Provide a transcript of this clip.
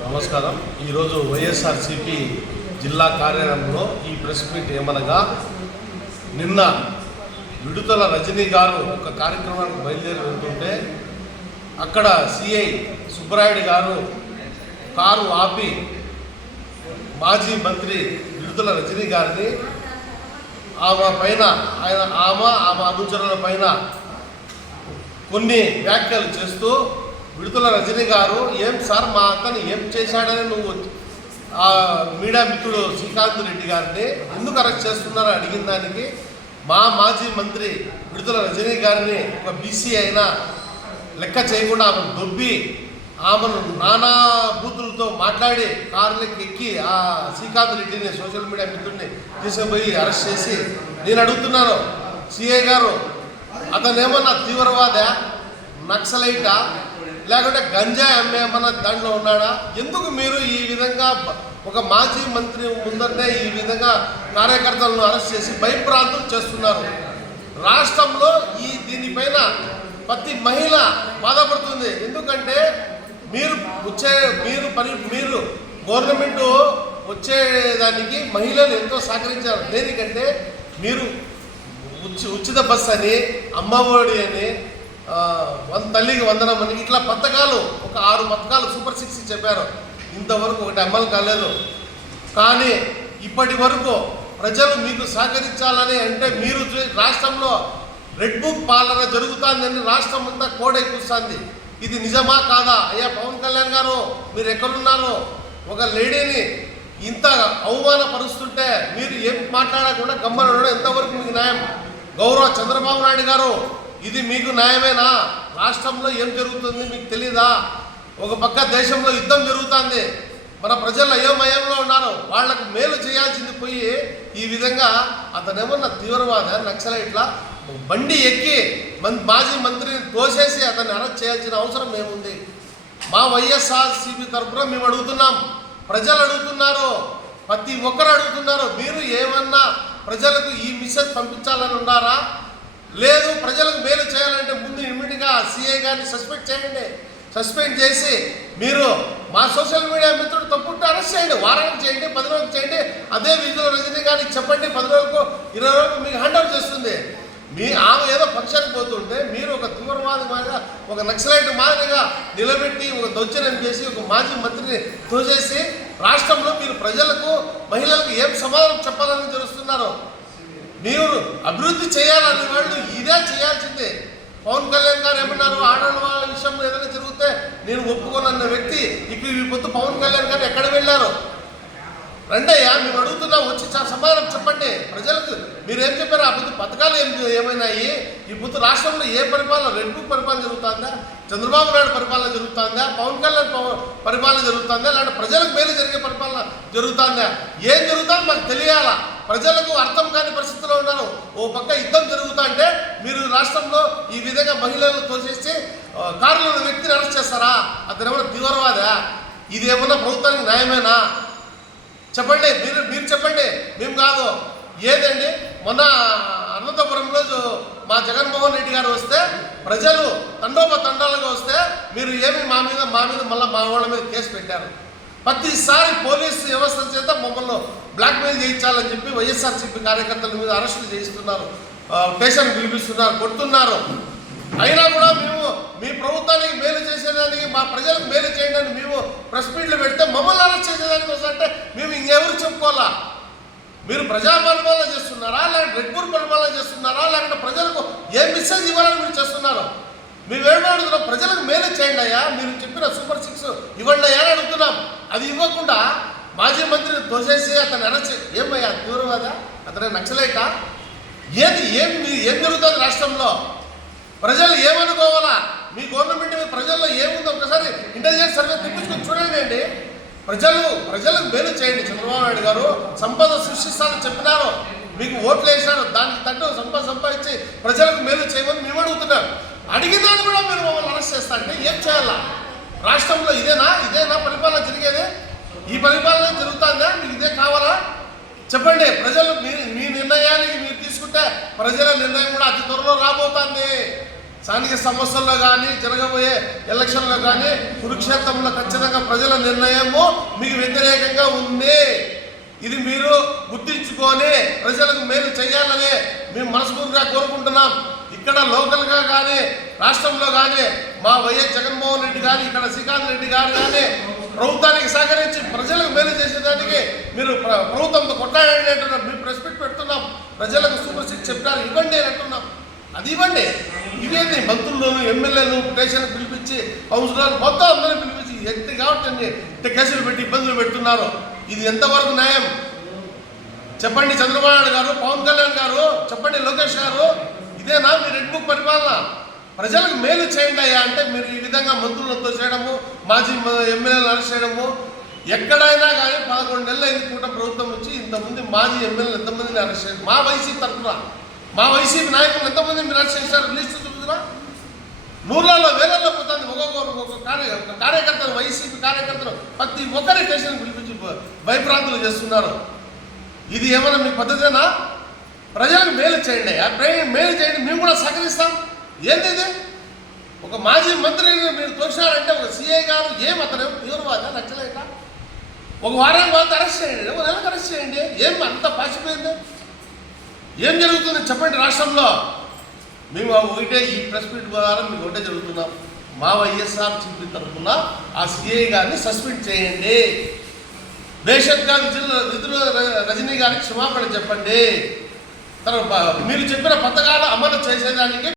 నమస్కారం. ఈరోజు వైఎస్ఆర్సిపి జిల్లా కార్యాలయంలో ఈ ప్రెస్ మీట్ ఏమనగా నిన్న విడుదల రజనీ గారు ఒక కార్యక్రమానికి బయలుదేరి వెళ్తుంటే అక్కడ సిఐ సుబ్బరాయుడు గారు కారు ఆపి మాజీ మంత్రి విడుదల రజనీ గారిని ఆమె పైన ఆయన ఆమె ఆమె అనుచరుల పైన కొన్ని వ్యాఖ్యలు చేస్తూ విడుదల రజనీ గారు ఏం సార్ మా అక్కని ఏం చేశాడని నువ్వు ఆ మీడియా మిత్రుడు శ్రీకాంత్ రెడ్డి గారిని ఎందుకు అరెస్ట్ చేస్తున్నారో అడిగిన దానికి మా మాజీ మంత్రి విడుదల రజనీ గారిని ఒక బీసీ అయినా లెక్క చేయకుండా ఆమెను దొబ్బి ఆమెను నానా బూతులతో మాట్లాడి కార్లకి ఎక్కి ఆ శ్రీకాంత్ రెడ్డిని సోషల్ మీడియా మిత్రుడిని తీసుకుపోయి అరెస్ట్ చేసి నేను అడుగుతున్నాను సిఐ గారు అతను ఏమన్నా తీవ్రవాద నక్సలైటా లేకుంటే గంజాయి అమ్మేమన్న దాంట్లో ఉన్నాడా? ఎందుకు మీరు ఈ విధంగా ఒక మాజీ మంత్రి ముందరనే ఈ విధంగా కార్యకర్తలను అరెస్ట్ చేసి భయప్రాంతం చేస్తున్నారు? రాష్ట్రంలో ఈ దీనిపైన ప్రతి మహిళ బాధపడుతుంది. ఎందుకంటే మీరు వచ్చే మీరు పని మీరు గవర్నమెంట్ వచ్చేదానికి మహిళలు ఎంతో సహకరించారు. దేనికంటే మీరు ఉచి ఉచిత బస్ అని అమ్మఒడి అని వంద తల్లికి వందనం అని ఇట్లా పథకాలు ఒక ఆరు పథకాలు సూపర్ సిక్స్ చెప్పారు. ఇంతవరకు ఒకటి అమలు కాలేదు. కానీ ఇప్పటి వరకు ప్రజలు మీకు సహకరించాలని అంటే మీరు రాష్ట్రంలో రెడ్ బుక్ పాలన జరుగుతుందని రాష్ట్రం అంతా కోడై కూస్తుంది. ఇది నిజమా కాదా? అయ్యా పవన్ కళ్యాణ్ గారు మీరు ఎక్కడున్నారు? ఒక లేడీని ఇంత అవమానపరుస్తుంటే మీరు ఏం మాట్లాడకుండా గమ్మన ఎంతవరకు మీకు న్యాయం? గౌరవ చంద్రబాబు నాయుడు గారు ఇది మీకు న్యాయమేనా? రాష్ట్రంలో ఏం జరుగుతుంది మీకు తెలీదా? ఒక పక్క దేశంలో యుద్ధం జరుగుతుంది. మన ప్రజలు అయోమయంలో ఉన్నారు. వాళ్ళకు మేలు చేయాల్సింది పోయి ఈ విధంగా అతనేమన్నా తీవ్రవాద నక్సలైట్ల బండి ఎక్కి మన్ మాజీ మంత్రిని తోసేసి అతన్ని అరెస్ట్ చేయాల్సిన అవసరం ఏముంది? మా వైఎస్ఆర్సీపీ తరఫున మేము అడుగుతున్నాం. ప్రజలు అడుగుతున్నారు. ప్రతి ఒక్కరు అడుగుతున్నారు. మీరు ఏమన్నా ప్రజలకు ఈ మిసేజ్ పంపించాలని ఉన్నారా? లేదు ప్రజలకు మేలు చేయాలంటే ముందు ఇమ్మీడియట్గా సిఐ గారిని సస్పెండ్ చేయండి. సస్పెండ్ చేసి మీరు మా సోషల్ మీడియా మిత్రుడు తప్పుంటే అరెస్ట్ చేయండి వారానికి చేయండి పది రోజులకు చేయండి. అదే విధులు రజనీ గారికి చెప్పండి పది రోజులకు ఇరవై రోజులకు మీకు హ్యాండ్ ఓవర్ చేస్తుంది. మీ ఆమె ఏదో పక్షానికి పోతుంటే మీరు ఒక తీవ్రవాది మాదిరిగా ఒక నక్సలైట్ మాదిరిగా నిలబెట్టి ఒక దౌర్జన్యం చేసి ఒక మాజీ మంత్రిని తోచేసి రాష్ట్రంలో మీరు ప్రజలకు మహిళలకు ఏం సమాధానం చెప్పాలని తెలుస్తున్నారు? మీరు అభివృద్ధి చేయాలని వాళ్ళు ఇదే చేయాల్సిందే. పవన్ కళ్యాణ్ గారు ఏమన్నారు? ఆడవాళ్ళ వాళ్ళ విషయంలో ఏదైనా జరిగితే నేను ఒప్పుకోనన్న వ్యక్తి ఇప్పుడు ఈ పొద్దు పవన్ కళ్యాణ్ గారు ఎక్కడ వెళ్ళారు? రండయ్యా మేము అడుగుతున్నా వచ్చి చా- సమాధానం చెప్పండి. ప్రజలకు మీరు చెప్పారు? ఆ పొద్దు పథకాలు ఏం ఏమైనాయి? ఈ పొద్దు రాష్ట్రంలో ఏ పరిపాలన రెడ్ బుక్ పరిపాలన జరుగుతుందా? చంద్రబాబు నాయుడు పరిపాలన జరుగుతుందా? పవన్ కళ్యాణ్ పరిపాలన జరుగుతుందా? లేదంటే ప్రజలకు మేలు జరిగే పరిపాలన జరుగుతుందా? ఏం జరుగుతుందో మాకు తెలియాలా? ప్రజలకు అర్థం కాని పరిస్థితిలో ఉన్నారు. ఓ పక్క యుద్ధం జరుగుతా అంటే మీరు రాష్ట్రంలో ఈ విధంగా మహిళలను తోసేసి కారులో ఉన్న వ్యక్తిని అరెస్ట్ చేస్తారా? అతను ఏమైనా తీవ్రవాదా? ఇది ఏమన్నా ప్రభుత్వానికి న్యాయమేనా? చెప్పండి మీరు మీరు చెప్పండి. మేము కాదు. ఏదండి? మొన్న అనంతపురం రోజు మా జగన్మోహన్ రెడ్డి గారు వస్తే ప్రజలు తండోప తండాలుగా వస్తే మీరు ఏమి మా మీద మా మీద మళ్ళీ మా వాళ్ళ మీద కేసు పెట్టారు. ప్రతిసారి పోలీసు వ్యవస్థ చేత మమ్మల్ని బ్లాక్మెయిల్ చేయించాలని చెప్పి వైఎస్ఆర్సీపీ కార్యకర్తల మీద అరెస్టులు చేయిస్తున్నారు. స్టేషన్ పిలిపిస్తున్నారు కొడుతున్నారు. అయినా కూడా మేము మీ ప్రభుత్వానికి మేలు చేసేదానికి మా ప్రజలకు మేలు చేయడానికి మేము ప్రెస్ మీట్లు పెడితే మమ్మల్ని అరెస్ట్ చేసేదానికి వస్తుంటే మేము ఇంకెవరు చెప్పుకోవాలా? మీరు ప్రజా పరిపాలన చేస్తున్నారా? లేకపోతే రెడ్పూర్ పరిపాలన చేస్తున్నారా? లేకపోతే ప్రజలకు ఏ మెసేజ్ ఇవ్వాలని మేము అడుగుతున్నాం ప్రజలకు మేలు చేయండి అయ్యా. మీరు చెప్పిన సూపర్ సిక్స్ ఇవ్వండి అయ్యా అని అడుగుతున్నాం. అది ఇవ్వకుండా మాజీ మంత్రిని తోసేసి అతను అరెస్ట్ ఏమయ్యా? తీవ్రవాద? అతను నక్సలైటా? ఏది? ఏం మీ- ఏం జరుగుతుంది రాష్ట్రంలో? ప్రజలు ఏమనుకోవాలా? మీ గవర్నమెంట్ మీద ప్రజల్లో ఏముందో ఒకసారి ఇంటెలిజెన్స్ సర్వే తెప్పించుకొని చూడండి అండి. ప్రజలు ప్రజలకు మేలు చేయండి. చంద్రబాబు నాయుడు గారు సంపద సృష్టిస్తానని చెప్పినారు. మీకు ఓట్లు వేసినారు దానికి తట్టు సంపద సంపాదించి ప్రజలకు మేలు చేయమని మేము అడుగుతున్నాం అడిగినాను కూడా మీరు మమ్మల్ని అరెస్ట్ చేస్తా అంటే ఏం చేయాలా? రాష్ట్రంలో ఇదేనా? ఇదేనా పరిపాలన జరిగేది? ఈ పరిపాలన జరుగుతుందా? మీకు ఇదే కావాలా? చెప్పండి. ప్రజలు మీ మీ నిర్ణయానికి మీరు తీసుకుంటే ప్రజల నిర్ణయం కూడా అతి త్వరలో రాబోతుంది. స్థానిక సమస్యల్లో కానీ జరగబోయే ఎలక్షన్లో కానీ కురుక్షేత్రంలో ఖచ్చితంగా ప్రజల నిర్ణయము మీకు వ్యతిరేకంగా ఉంది. ఇది మీరు గుర్తించుకొని ప్రజలకు మేలు చేయాలని మేము మనస్ఫూర్తిగా కోరుకుంటున్నాం. ఇక్కడ లోకల్గా కానీ రాష్ట్రంలో కానీ మా వైఎస్ జగన్మోహన్ రెడ్డి కానీ ఇక్కడ శ్రీకాంత్ రెడ్డి గారు కానీ ప్రభుత్వానికి సహకరించి ప్రజలకు మేలు చేసేదానికి మీరు ప్రభుత్వంతో కొట్లాడండి అంటున్నాం మేము ప్రెస్ మీట్ పెడుతున్నాం. ప్రజలకు సూపర్ సిక్స్ చెప్పినారు. ఇవ్వండి అని అంటున్నాం. అది ఇవ్వండి. ఇవేంటి? మంత్రులను ఎమ్మెల్యేలు స్టేషన్ పిలిపించి కౌన్సిలర్ మొత్తం అందరిని పిలిపించి ఎంత కాబట్టి ఇంత కేసులు పెట్టి ఇబ్బందులు పెడుతున్నారు. ఇది ఎంతవరకు న్యాయం? చెప్పండి చంద్రబాబు నాయుడు గారు పవన్ కళ్యాణ్ గారు చెప్పండి లోకేష్ గారు. ఇదేనా మీ రెడ్ బుక్ పరిపాలన? ప్రజలకు మేలు చేయండి అయ్యా. అంటే మీరు ఈ విధంగా మంత్రులతో చేయడము మాజీ ఎమ్మెల్యేలు అరెస్ట్ చేయడము ఎక్కడైనా కానీ పదకొండు నెలలు అయింది కూట ప్రభుత్వం వచ్చి ఇంతమంది మాజీ ఎమ్మెల్యేలు ఎంతమందిని అరెస్ట్ చేశారు? మా వైసీపీ తరఫున. మా వైసీపీ నాయకులు ఎంతమంది మీరు అరెస్ట్ చేశారు? లిస్టు చూపుతున్నా నూర్లలో వేలల్లో పోతుంది. ఒక్కొక్కరు ఒక్కొక్క కార్య కార్యకర్తలు వైసీపీ కార్యకర్తలు ప్రతి ఒక్కరి స్టేషన్ పిలిపించి భ- భయభ్రాంతులు చేస్తున్నారు. ఇది ఏమైనా మీ పద్ధతేనా? ప్రజలకు మేలు చేయండి. ఆ ప్రే- మేలు చేయండి. మేము కూడా సహకరిస్తాం. ఏంది ఇది ఒక మాజీ మంత్రి మీరు తోసినారంటే ఒక సీఐ గారు ఏం అతను? తీవ్రవాద నచ్చలేక ఒక వారం వాళ్ళతో అరెస్ట్ చేయండి. ఒక నెలకు అరెస్ట్ చేయండి. ఏం అంత పాసిపోయింది? ఏం జరుగుతుంది చెప్పండి రాష్ట్రంలో? మేము ఒకటే ఈ ప్రెస్ మీట్ ద్వారా మీకు ఒకటే జరుగుతున్నాం. మా వైఎస్ఆర్ సిపి తరఫున ఆ సిఐ గారిని సస్పెండ్ చేయండి. బేషక్గా విధులు విధులు రజనీ గారికి క్షమాపణ చెప్పండి. తర్వాత మీరు చెప్పిన పథకాలు అమలు చేసేదానికి